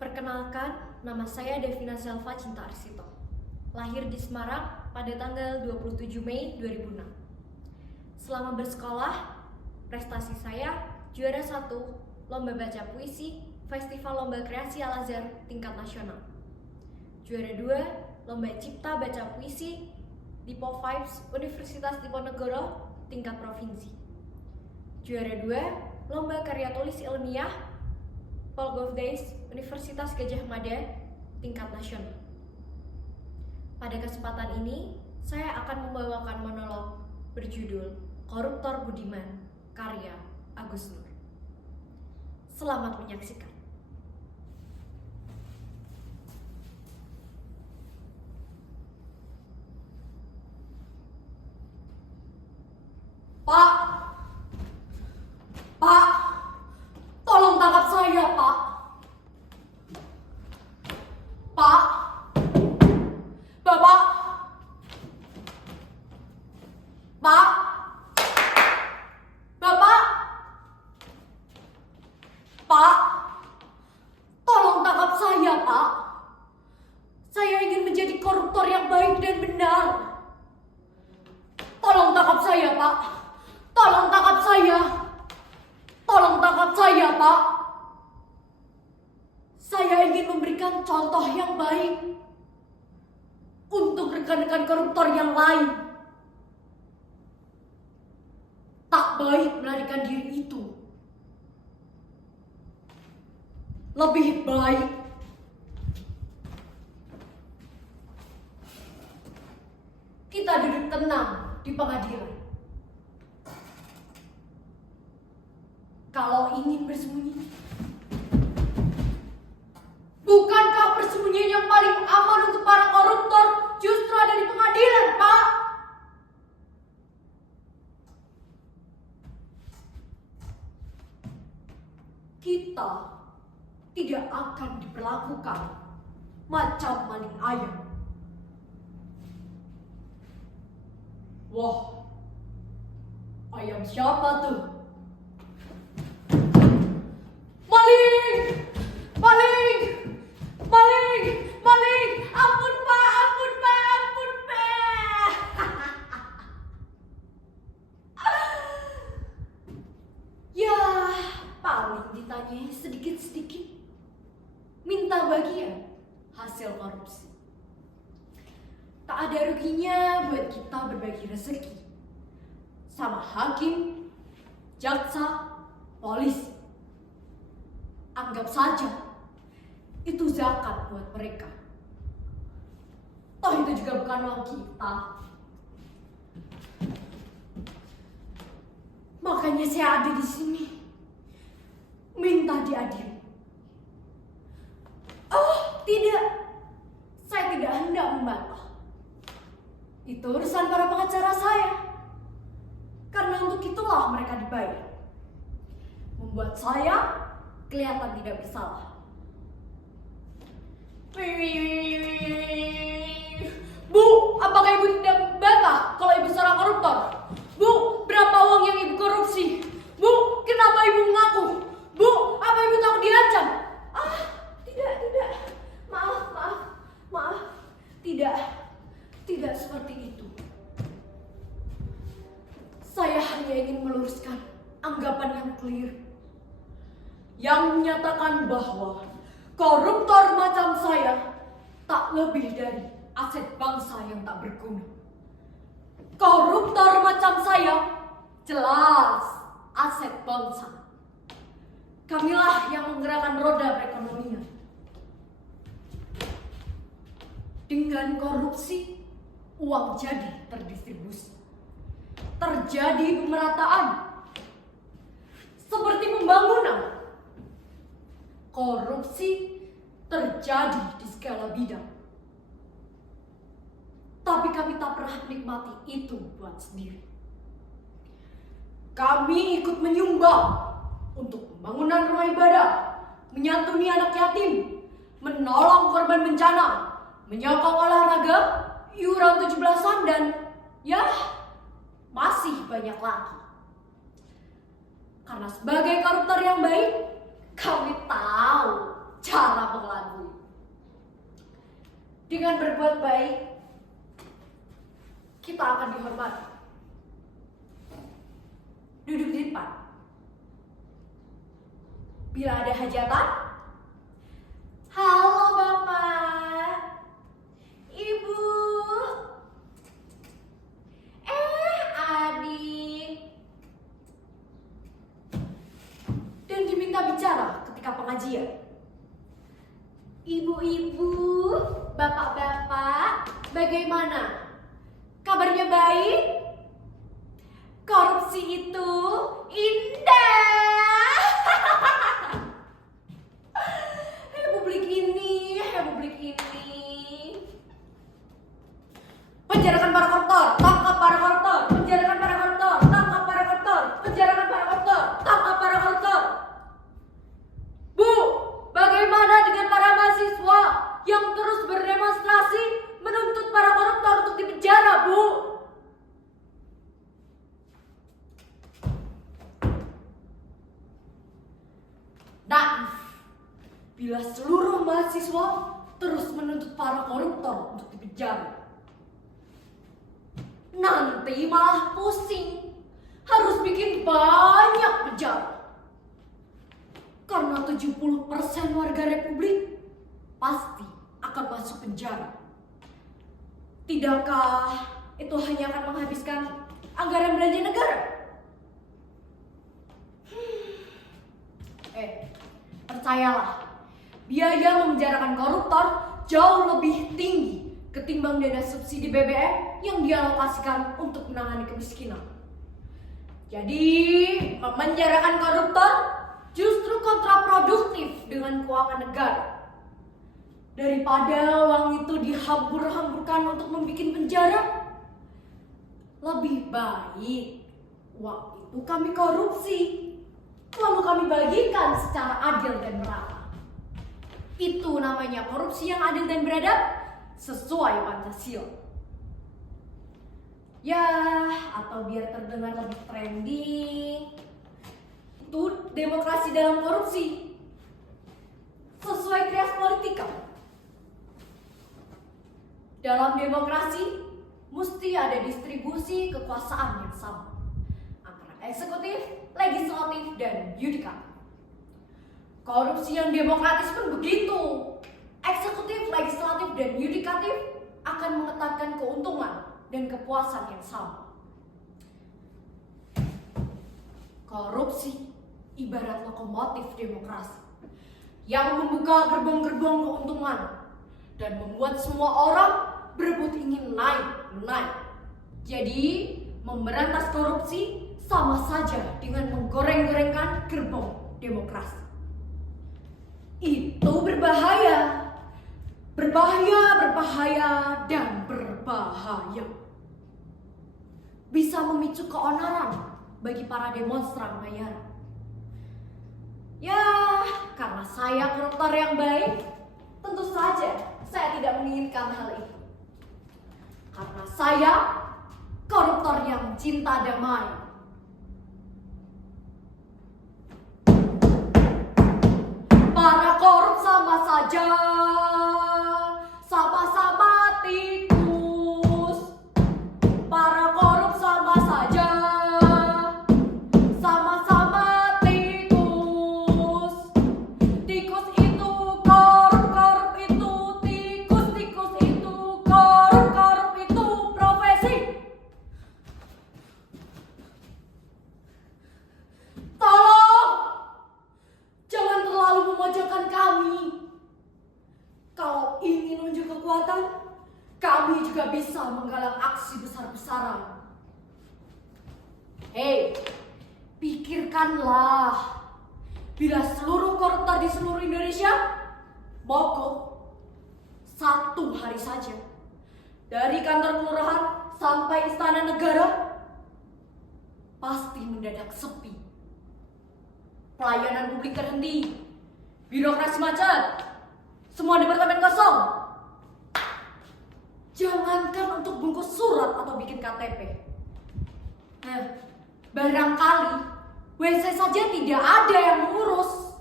Perkenalkan, nama saya Devina Selva Cinta Arsito. Lahir di Semarang pada tanggal 27 Mei 2006. Selama bersekolah, prestasi saya juara 1 Lomba Baca Puisi Festival Lomba Kreasi Al-Azhar tingkat nasional. Juara 2 Lomba Cipta Baca Puisi Dipo Vibes Universitas Diponegoro tingkat provinsi. Juara 2 Lomba Karya Tulis Ilmiah Polgov Days Universitas Gadjah Mada tingkat nasional. Pada kesempatan ini, saya akan membawakan monolog berjudul Koruptor Budiman, karya Agus Nur. Selamat menyaksikan. Pak, tolong tangkap saya, Pak. Pak, Bapak, Pak, Bapak, Pak, tolong tangkap saya, Pak. Saya ingin menjadi koruptor yang baik dan benar. Tolong tangkap saya, Pak. Tolong tangkap saya. Tolong tangkap saya, Pak. Saya ingin memberikan contoh yang baik untuk rekan-rekan koruptor yang lain. Tak baik melarikan diri itu. Lebih baik kita duduk tenang di pengadilan. Kalau ingin bersembunyi, bukankah persembunyian yang paling aman untuk para koruptor justru ada di pengadilan, Pak? Kita tidak akan diperlakukan macam maling ayam. Wah, ayam siapa tuh? Maling! Maling! Maling! Maling! Ampun, Pak! Ampun, Pak! Ampun, Pak! Ya, paling ditanyai sedikit-sedikit. Minta bagian hasil korupsi. Tak ada ruginya buat kita berbagi rezeki sama hakim, jaksa, polisi. Anggap saja itu zakat buat mereka. Toh itu juga bukan uang kita. Makanya saya ada di sini, minta diadili. Oh tidak, saya tidak hendak membantah. Itu urusan para pengacara saya. Karena untuk itulah mereka dibayar. Membuat saya kelihatan tidak bersalah. Bu, apakah ibu tidak membantah kalau ibu seorang koruptor? Bu, berapa uang yang ibu korupsi? Bu, kenapa ibu mengaku? Bu, apa ibu takut diancam? Ah, tidak. Maaf. Tidak seperti itu. Saya hanya ingin meluruskan anggapan yang keliru, yang menyatakan bahwa koruptor macam saya tak lebih dari aset bangsa yang tak berguna. Koruptor macam saya jelas aset bangsa. Kamilah yang menggerakkan roda perekonomian. Dengan korupsi, uang jadi terdistribusi. Terjadi pemerataan. Seperti pembangunan. Korupsi terjadi di segala bidang. Tapi kami tak pernah menikmati itu buat sendiri. Kami ikut menyumbang untuk pembangunan rumah ibadah, menyantuni anak yatim, menolong korban bencana, menyokong olahraga, iuran 17-an dan ya masih banyak lagi. Karena sebagai koruptor yang baik, kami tahu cara mengelabui. Dengan berbuat baik, kita akan dihormati. Duduk di depan. Bila ada hajatan, halo Bapak, Ibu, Adik, dan diminta bicara ketika pengajian. Ibu-ibu, bapak-bapak, bagaimana? Kabarnya baik? Korupsi itu indah. Republik ini. Penjarakan para koruptor, tangkap para koruptor. Penjarakan para koruptor, tangkap para koruptor. Penjarakan para koruptor, tangkap para koruptor. Bu, bagaimana dengan para mahasiswa yang terus berdemonstrasi menuntut para koruptor untuk dipenjara, Bu? Naif bila seluruh mahasiswa terus menuntut para koruptor untuk dipenjara. Nanti malah pusing, harus bikin banyak penjara. Karena 70% warga Republik pasti akan masuk penjara. Tidakkah itu hanya akan menghabiskan anggaran belanja negara? Percayalah, biaya memenjarakan koruptor jauh lebih tinggi ketimbang dana subsidi BBM yang dialokasikan untuk menangani kemiskinan. Jadi, memenjarakan koruptor justru kontraproduktif dengan keuangan negara. Daripada uang itu dihambur-hamburkan untuk membuat penjara, lebih baik uang itu kami korupsi, lalu kami bagikan secara adil dan merata. Itu namanya korupsi yang adil dan beradab sesuai Pancasila. Ya, atau biar terdengar lebih trending, itu demokrasi dalam korupsi. Sesuai trias politika. Dalam demokrasi, mesti ada distribusi kekuasaan yang sama antara eksekutif, legislatif, dan yudikatif. Korupsi yang demokratis pun begitu. Eksekutif, legislatif, dan yudikatif akan mengetatkan keuntungan dan kepuasan yang sama. Korupsi ibarat lokomotif demokrasi yang membuka gerbong-gerbong keuntungan dan membuat semua orang berebut ingin naik. Jadi, memberantas korupsi sama saja dengan menggoreng-gorengkan gerbong demokrasi. Itu berbahaya, dan berbahaya. Bisa memicu keonaran bagi para demonstran bayaran. Ya, karena saya koruptor yang baik, tentu saja saya tidak menginginkan hal itu. Karena saya koruptor yang cinta damai. Para korup sama saja, sama-sama tikus. Para korup sama saja, sama-sama tikus. Tikus itu korup, korup itu tikus. Tikus itu korup, korup itu profesi. Tolong, jangan terlalu memojokkan kami. Kalau ingin unjuk kekuatan, kami juga bisa menggalang aksi besar-besaran. Hei, pikirkanlah, bila seluruh koruptor di seluruh Indonesia mogok satu hari saja, dari kantor kelurahan sampai istana negara, pasti mendadak sepi. Pelayanan publik terhenti, birokrasi macet, semua departemen kosong. Jangankan untuk bungkus surat atau bikin KTP. Barangkali WC saja tidak ada yang mengurus.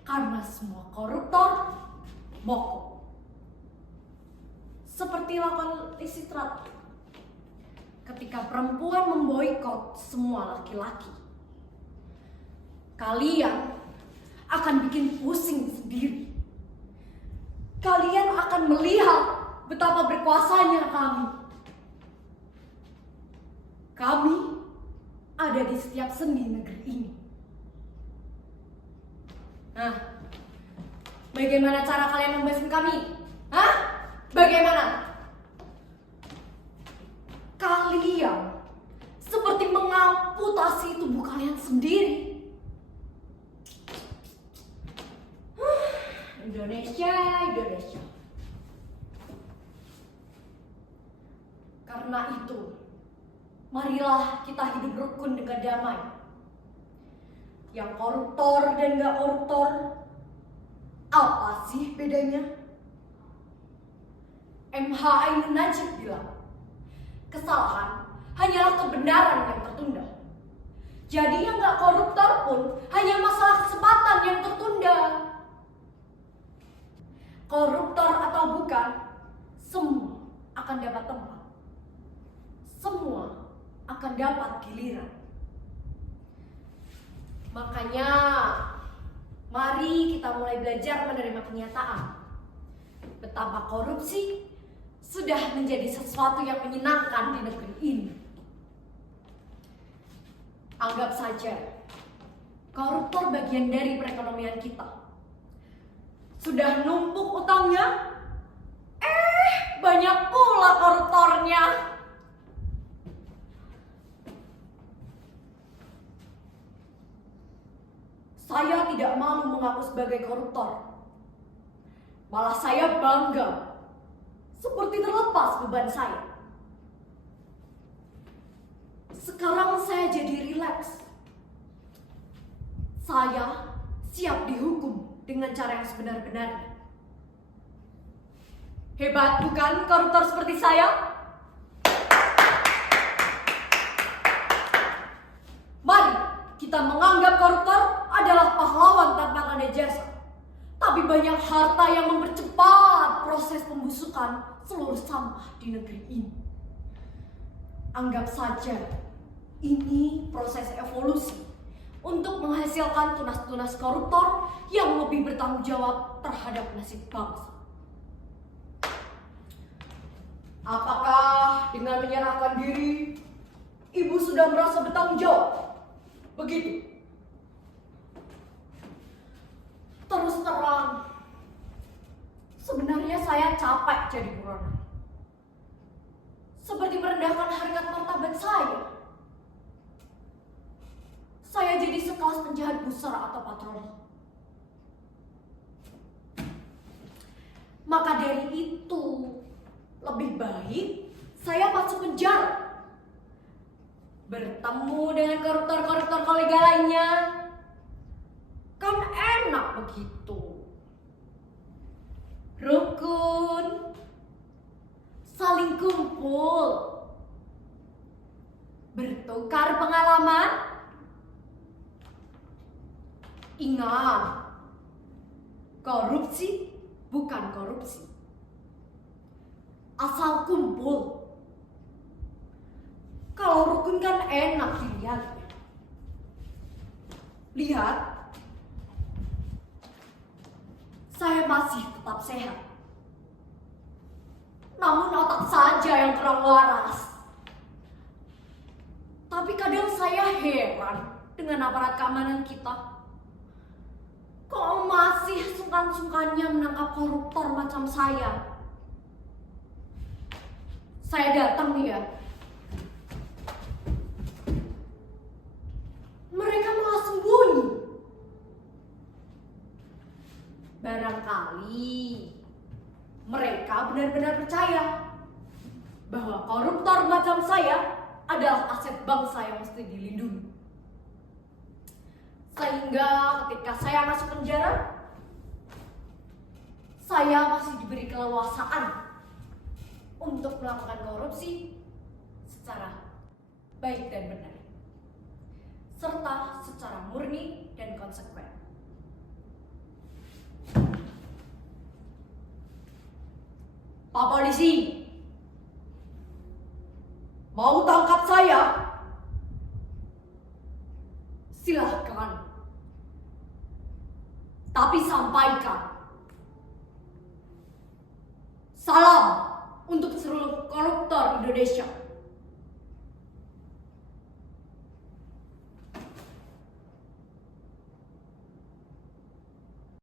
Karena semua koruptor mogok. Seperti lakukan Lisitrat ketika perempuan memboikot semua laki-laki. Kalian akan bikin pusing sendiri. Kalian akan melihat betapa berkuasanya kami. Kami ada di setiap sendi negeri ini. Nah, bagaimana cara kalian membasmi kami? Hah? Bagaimana? Kalian seperti mengamputasi tubuh kalian sendiri. Indonesia. Karena itu, marilah kita hidup rukun dengan damai. Yang koruptor dan gak koruptor, apa sih bedanya? MH Ainun Najib bilang, kesalahan hanyalah kebenaran yang tertunda. Jadi yang gak koruptor pun hanya masalah kesempatan yang tertunda. Koruptor atau bukan, semua akan dapat tempat. Semua akan dapat giliran. Makanya, mari kita mulai belajar menerima kenyataan betapa korupsi sudah menjadi sesuatu yang menyenangkan di negeri ini. Anggap saja koruptor bagian dari perekonomian kita. Sudah numpuk utangnya, banyak pula koruptornya. Saya tidak mau mengaku sebagai koruptor. Malah saya bangga, seperti terlepas beban saya. Sekarang saya jadi rileks. Saya siap dihukum dengan cara yang sebenar-benarnya. Hebat bukan koruptor seperti saya? Mari kita menganggap koruptor adalah pahlawan tanpa tanda jasa. Tapi banyak harta yang mempercepat proses pembusukan seluruh sampah di negeri ini. Anggap saja ini proses evolusi untuk menghasilkan tunas-tunas koruptor yang lebih bertanggung jawab terhadap nasib bangsa. Apakah dengan menyerahkan diri, Ibu sudah merasa bertanggung jawab? Begitu. Terus terang, sebenarnya saya capek jadi buronan. Seperti merendahkan harkat martabat saya. Saya jadi sekelas penjahat busur atau patroli. Maka dari itu, lebih baik saya masuk penjara. Bertemu dengan koruptor-koruptor kolega lainnya. Kan enak begitu. Rukun, saling kumpul, bertukar pengalaman. Ingat, korupsi bukan korupsi. Asal kumpul. Kalau rukun kan enak dilihatnya. Lihat, saya masih tetap sehat. Namun otak saja yang kurang waras. Tapi kadang saya heran dengan aparat keamanan kita. Kok masih sungkan-sungkannya menangkap koruptor macam saya? Saya datang nih ya. Mereka malah sembunyi. Barangkali mereka benar-benar percaya bahwa koruptor macam saya adalah aset bangsa yang mesti dilindungi. Sehingga ketika saya masuk penjara, saya masih diberi keleluasaan untuk melakukan korupsi secara baik dan benar, serta secara murni dan konsekuen. polisi. Mau tangkap saya? Silahkan. Tapi sampaikan. Salam untuk seluruh koruptor Indonesia.